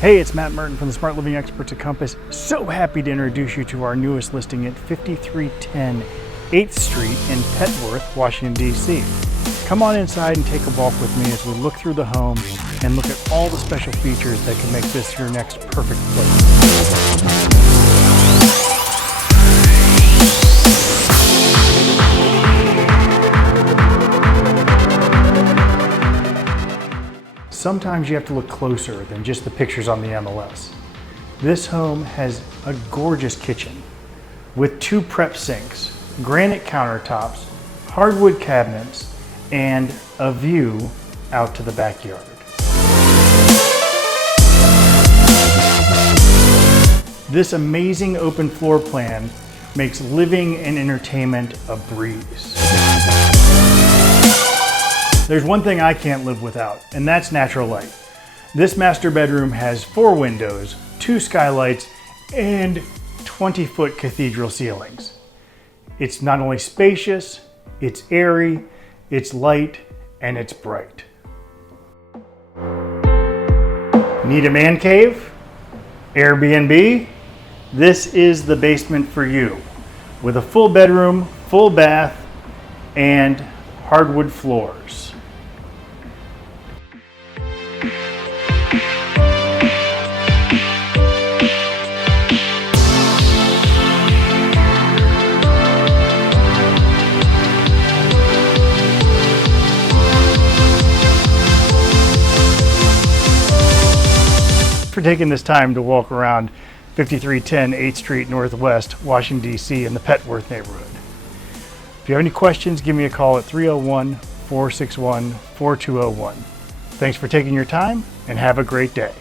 Hey, it's Matt Merton from the Smart Living Experts at Compass. So happy to introduce you to our newest listing at 5310 8th Street in Petworth, Washington, D.C. Come on inside and take a walk with me as we look through the home and look at all the special features that can make this your next perfect place. Sometimes you have to look closer than just the pictures on the MLS. This home has a gorgeous kitchen with 2 prep sinks, granite countertops, hardwood cabinets, and a view out to the backyard. This amazing open floor plan makes living and entertainment a breeze. There's one thing I can't live without, and that's natural light. This master bedroom has 4 windows, 2 skylights, and 20-foot cathedral ceilings. It's not only spacious, it's airy, it's light, and it's bright. Need a man cave? Airbnb? This is the basement for you, with a full bedroom, full bath, and hardwood floors. For taking this time to walk around 5310 8th Street Northwest, Washington, D.C. in the Petworth neighborhood. If you have any questions, give me a call at 301-461-4201. Thanks for taking your time and have a great day.